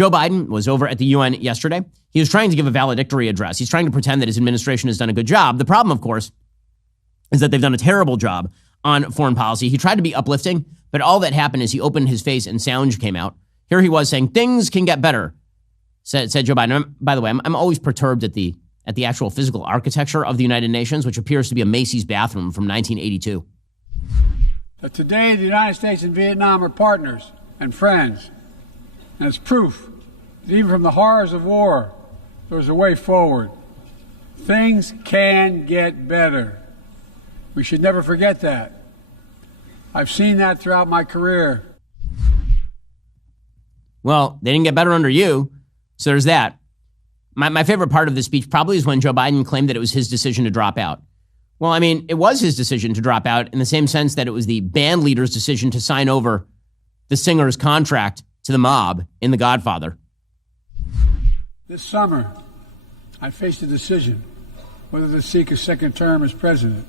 Joe Biden was over at the UN yesterday. He was trying to give a valedictory address. He's trying to pretend that his administration has done a good job. The problem, of course, is that they've done a terrible job on foreign policy. He tried to be uplifting, but all that happened is he opened his face and sound came out. Here he was saying, things can get better, said Joe Biden. By the way, I'm always perturbed at the actual physical architecture of the United Nations, which appears to be a Macy's bathroom from 1982. But today, the United States and Vietnam are partners and friends. And it's proof that even from the horrors of war, there's a way forward. Things can get better. We should never forget that. I've seen that throughout my career. Well, they didn't get better under you, so there's that. My favorite part of this speech probably is when Joe Biden claimed that it was his decision to drop out. Well, I mean, it was his decision to drop out in the same sense that it was the band leader's decision to sign over the singer's contract to the mob in The Godfather. This summer, I faced a decision whether to seek a second term as president.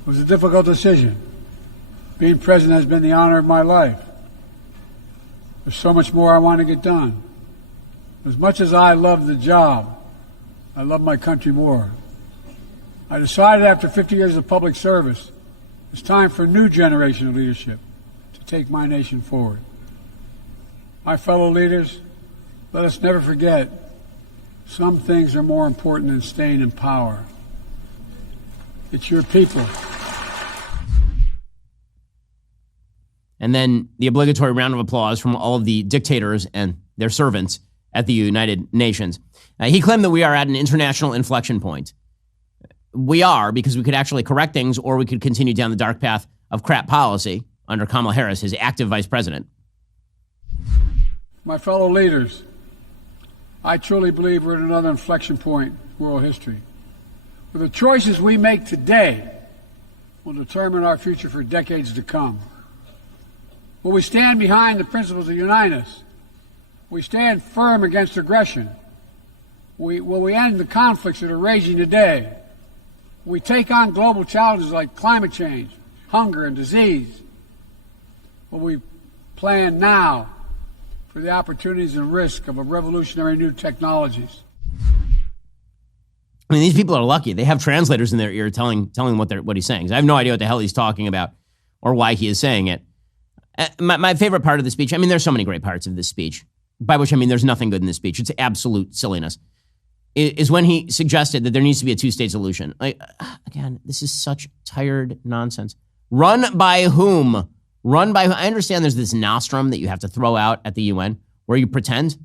It was a difficult decision. Being president has been the honor of my life. There's so much more I want to get done. As much as I love the job, I love my country more. I decided after 50 years of public service, it's time for a new generation of leadership to take my nation forward. My fellow leaders, let us never forget, some things are more important than staying in power. It's your people. And then the obligatory round of applause from all of the dictators and their servants at the United Nations. He claimed that we are at an international inflection point. We are, because we could actually correct things, or we could continue down the dark path of crap policy under Kamala Harris, his active vice president. My fellow leaders, I truly believe we're at another inflection point in world history, where the choices we make today will determine our future for decades to come. Will we stand behind the principles that unite us? We stand firm against aggression. Will we end the conflicts that are raging today? We take on global challenges like climate change, hunger, and disease. Will we plan now for the opportunities and risk of a revolutionary new technologies? I mean, these people are lucky. They have translators in their ear telling what he's saying. So I have no idea what the hell he's talking about or why he is saying it. My favorite part of the speech, I mean, there's so many great parts of this speech, by which I mean there's nothing good in this speech. It's absolute silliness, is when he suggested that there needs to be a two-state solution. Like, again, this is such tired nonsense. Run by whom? Run by whom? I understand there's this nostrum that you have to throw out at the UN where you pretend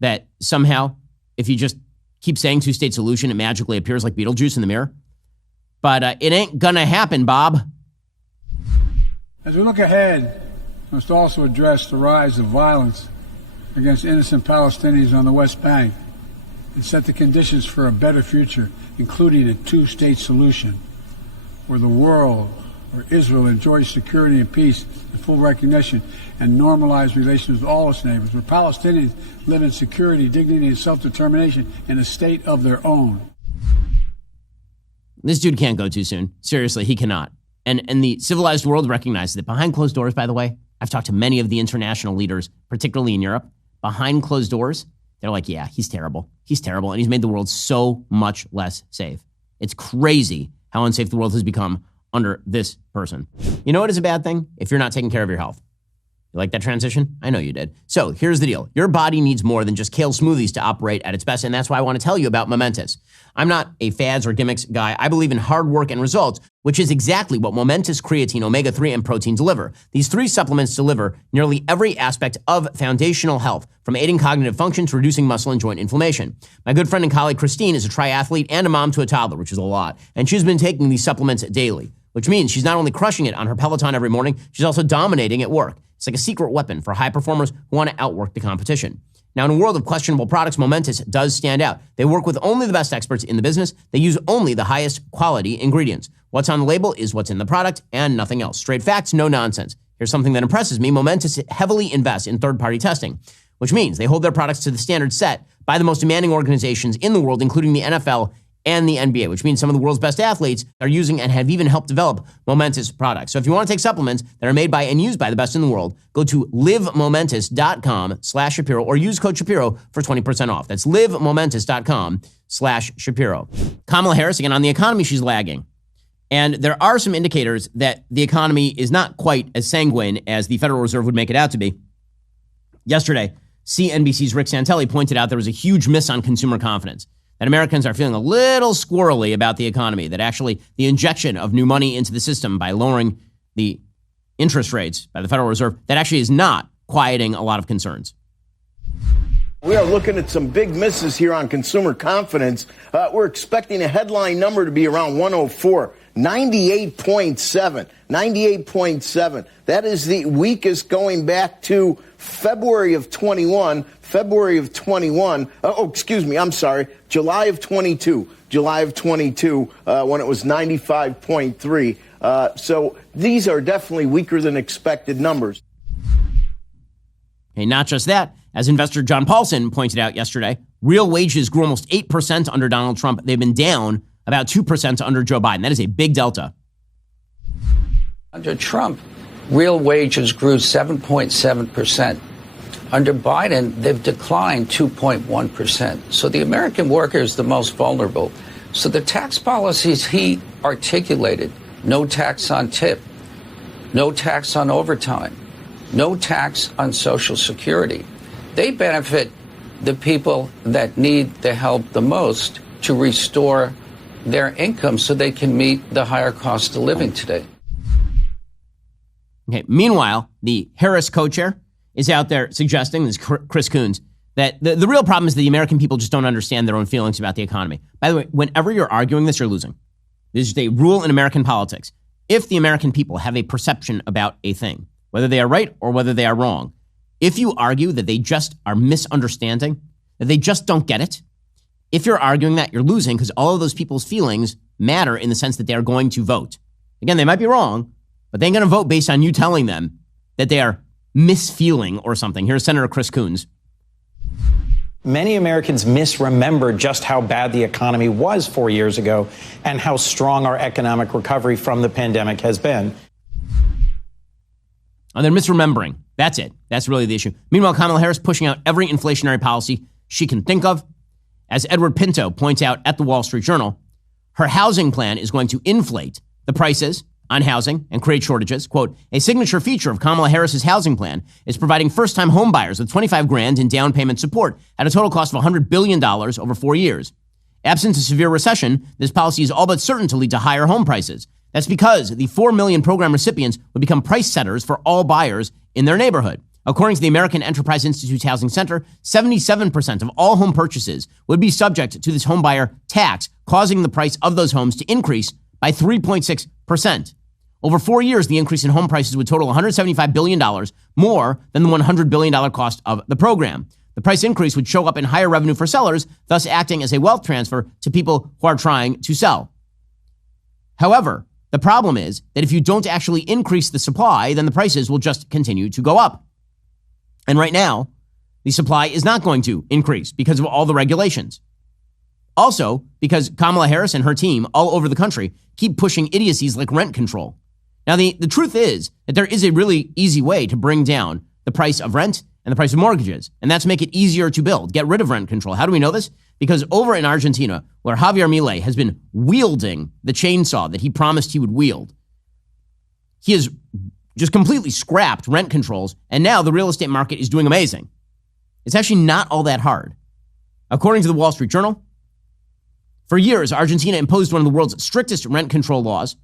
that somehow if you just keep saying two-state solution, it magically appears like Beetlejuice in the mirror. But it ain't gonna happen, Bob. As we look ahead, we must also address the rise of violence against innocent Palestinians on the West Bank and set the conditions for a better future, including a two-state solution where the world, where Israel enjoys security and peace and full recognition and normalized relations with all its neighbors, where Palestinians live in security, dignity, and self-determination in a state of their own. This dude can't go too soon. Seriously, he cannot. And the civilized world recognizes that behind closed doors, by the way, I've talked to many of the international leaders, particularly in Europe, behind closed doors, they're like, yeah, he's terrible. He's terrible. And he's made the world so much less safe. It's crazy how unsafe the world has become under this person. You know what is a bad thing? If you're not taking care of your health. You like that transition? I know you did. So here's the deal. Your body needs more than just kale smoothies to operate at its best, and that's why I want to tell you about Momentus. I'm not a fads or gimmicks guy. I believe in hard work and results, which is exactly what Momentus creatine, omega-3, and protein deliver. These three supplements deliver nearly every aspect of foundational health, from aiding cognitive function to reducing muscle and joint inflammation. My good friend and colleague Christine is a triathlete and a mom to a toddler, which is a lot, and she's been taking these supplements daily, which means she's not only crushing it on her Peloton every morning, she's also dominating at work. It's like a secret weapon for high performers who want to outwork the competition. Now, in a world of questionable products, Momentus does stand out. They work with only the best experts in the business. They use only the highest quality ingredients. What's on the label is what's in the product and nothing else. Straight facts, no nonsense. Here's something that impresses me. Momentus heavily invests in third-party testing, which means they hold their products to the standards set by the most demanding organizations in the world, including the NFL and the NBA, which means some of the world's best athletes are using and have even helped develop Momentus products. So if you want to take supplements that are made by and used by the best in the world, go to livemomentus.com/Shapiro or use code Shapiro for 20% off. That's livemomentus.com/Shapiro. Kamala Harris, again, on the economy, she's lagging. And there are some indicators that the economy is not quite as sanguine as the Federal Reserve would make it out to be. Yesterday, CNBC's Rick Santelli pointed out there was a huge miss on consumer confidence, that Americans are feeling a little squirrely about the economy, that actually the injection of new money into the system by lowering the interest rates by the Federal Reserve, that actually is not quieting a lot of concerns. We are looking at some big misses here on consumer confidence. We're expecting a headline number to be around 104, 98.7, 98.7. That is the weakest going back to February of 21, July of 22, when it was 95.3. So these are definitely weaker than expected numbers. Hey, not just that. As investor John Paulson pointed out yesterday, real wages grew almost 8% under Donald Trump. They've been down about 2% under Joe Biden. That is a big delta. Under Trump, real wages grew 7.7%. Under Biden, they've declined 2.1%. So the American worker is the most vulnerable. So the tax policies he articulated, no tax on tip, no tax on overtime, no tax on Social Security, they benefit the people that need the help the most to restore their income so they can meet the higher cost of living today. Okay. Meanwhile, the Harris co-chair is out there suggesting, this is Chris Coons, that the real problem is the American people just don't understand their own feelings about the economy. By the way, whenever you're arguing this, you're losing. This is a rule in American politics. If the American people have a perception about a thing, whether they are right or whether they are wrong, if you argue that they just are misunderstanding, that they just don't get it, if you're arguing that, you're losing, because all of those people's feelings matter in the sense that they are going to vote. Again, they might be wrong, but they ain't going to vote based on you telling them that they are misfeeling or something. Here's Senator Chris Coons. Many Americans misremember just how bad the economy was 4 years ago and how strong our economic recovery from the pandemic has been. And they're misremembering. That's it. That's really the issue. Meanwhile, Kamala Harris pushing out every inflationary policy she can think of. As Edward Pinto points out at the Wall Street Journal, her housing plan is going to inflate the prices on housing and create shortages. Quote, a signature feature of Kamala Harris's housing plan is providing first-time home buyers with $25,000 in down payment support at a total cost of $100 billion over 4 years. Absent a severe recession, this policy is all but certain to lead to higher home prices. That's because the 4 million program recipients would become price setters for all buyers in their neighborhood. According to the American Enterprise Institute's Housing Center, 77% of all home purchases would be subject to this homebuyer tax, causing the price of those homes to increase by 3.6%. Over 4 years, the increase in home prices would total $175 billion, more than the $100 billion cost of the program. The price increase would show up in higher revenue for sellers, thus acting as a wealth transfer to people who are trying to sell. However, the problem is that if you don't actually increase the supply, then the prices will just continue to go up. And right now, the supply is not going to increase because of all the regulations. Also, because Kamala Harris and her team all over the country keep pushing idiocies like rent control. Now, the truth is that there is a really easy way to bring down the price of rent and the price of mortgages, and that's make it easier to build. Get rid of rent control. How do we know this? Because over in Argentina, where Javier Milei has been wielding the chainsaw that he promised he would wield, he has just completely scrapped rent controls, and now the real estate market is doing amazing. It's actually not all that hard. According to the Wall Street Journal, for years, Argentina imposed one of the world's strictest rent control laws.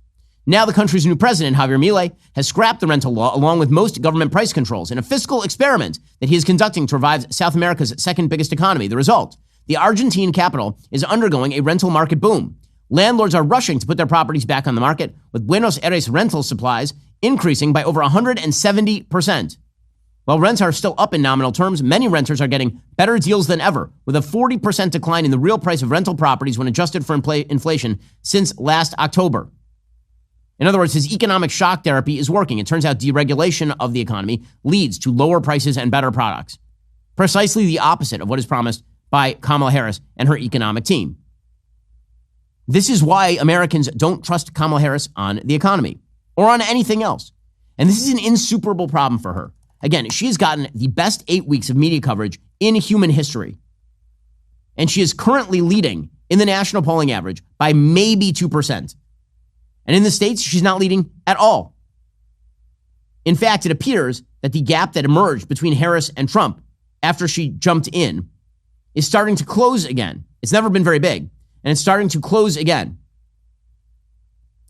Now the country's new president, Javier Milei, has scrapped the rental law along with most government price controls in a fiscal experiment that he is conducting to revive South America's second biggest economy. The result, the Argentine capital is undergoing a rental market boom. Landlords are rushing to put their properties back on the market, with Buenos Aires rental supplies increasing by over 170%. While rents are still up in nominal terms, many renters are getting better deals than ever, with a 40% decline in the real price of rental properties when adjusted for inflation since last October. In other words, his economic shock therapy is working. It turns out deregulation of the economy leads to lower prices and better products. Precisely the opposite of what is promised by Kamala Harris and her economic team. This is why Americans don't trust Kamala Harris on the economy or on anything else. And this is an insuperable problem for her. Again, she has gotten the best 8 weeks of media coverage in human history. And she is currently leading in the national polling average by maybe 2%. And in the states, she's not leading at all. In fact, it appears that the gap that emerged between Harris and Trump after she jumped in is starting to close again. It's never been very big, and it's starting to close again.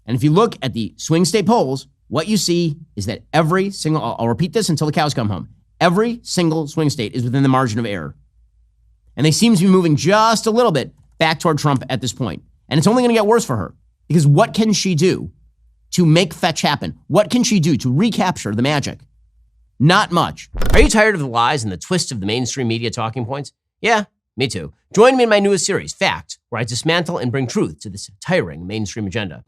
And if you look at the swing state polls, what you see is that every single, I'll repeat this until the cows come home, every single swing state is within the margin of error. And they seem to be moving just a little bit back toward Trump at this point. And it's only going to get worse for her, because what can she do to make fetch happen? What can she do to recapture the magic? Not much. Are you tired of the lies and the twists of the mainstream media talking points? Yeah, me too. Join me in my newest series, Fact, where I dismantle and bring truth to this tiring mainstream agenda.